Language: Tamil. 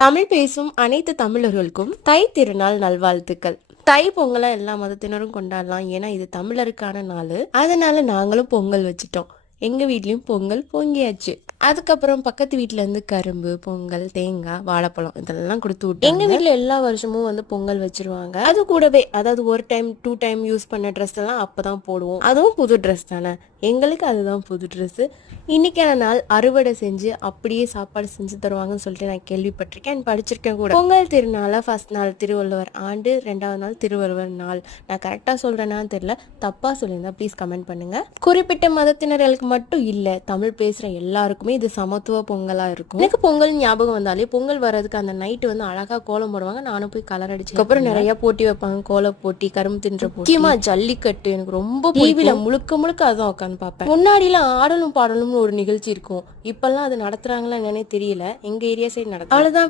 தமிழ் பேசும் அனைத்து தமிழர்களுக்கும் தை திருநாள் நல்வாழ்த்துக்கள். தை பொங்கலை எல்லா மதத்தினரும் கொண்டாடலாம். ஏன்னா இது தமிழருக்கான நாள். அதனால நாங்களும் பொங்கல் வச்சுட்டோம். எங்க வீட்லயும் பொங்கல் பொங்கியாச்சு. அதுக்கப்புறம் பக்கத்து வீட்டுல இருந்து கரும்பு, பொங்கல், தேங்காய், வாழைப்பழம் இதெல்லாம் கொடுத்து விட்டு எங்க வீட்டுல எல்லா வருஷமும் பொங்கல் வச்சிருவாங்க. அது கூடவே அதாவது ஒரு டைம் 2 டைம் யூஸ் பண்ண ட்ரெஸ் எல்லாம் அப்பதான் போடுவோம். அதுவும் புது ட்ரெஸ் தானே, எங்களுக்கு அதுதான் புது ட்ரெஸ். இன்னைக்கான நாள் அறுவடை செஞ்சு அப்படியே சாப்பாடு செஞ்சு தருவாங்கன்னு சொல்லிட்டு நான் கேள்விப்பட்டிருக்கேன், படிச்சிருக்கேன் கூட. பொங்கல் திருநாள ஃபர்ஸ்ட் நாள் திருவள்ளுவர் ஆண்டு, 2வது நாள் திருவள்ளுவர் நாள். நான் கரெக்டா சொல்றேனான்னு தெரியல, தப்பா சொல்லியிருந்தா ப்ளீஸ் கமெண்ட் பண்ணுங்க. குறிப்பிட்ட மதத்தினர்களுக்கு மட்டும் இல்ல, தமிழ் பேசுற எல்லாருக்குமே இது சமத்துவ பொங்கலா இருக்கும். எனக்கு பொங்கல் ஞாபகம் வந்தாலே பொங்கல் வர்றதுக்கு அந்த நைட்டு அழகா கோலம் போடுவாங்க. நானும் போய் கலர் அடிச்சு அப்புறம் நிறைய போட்டி வைப்பாங்க, கோல போட்டி, கரும்பு தின்ற போட்டி, முக்கியமா ஜல்லிக்கட்டு. எனக்கு ரொம்ப டிவில முழுக்க அதான் உட்காந்து பார்ப்பேன். முன்னாடிலாம் ஆடலும் பாடலும் ஒரு நிகழ்ச்சி இருக்கும். இப்பெல்லாம் அது நடத்துறாங்களா என்னன்னே தெரியல. எங்க ஏரியா சைடு நடக்கும். அவ்வளவுதான்.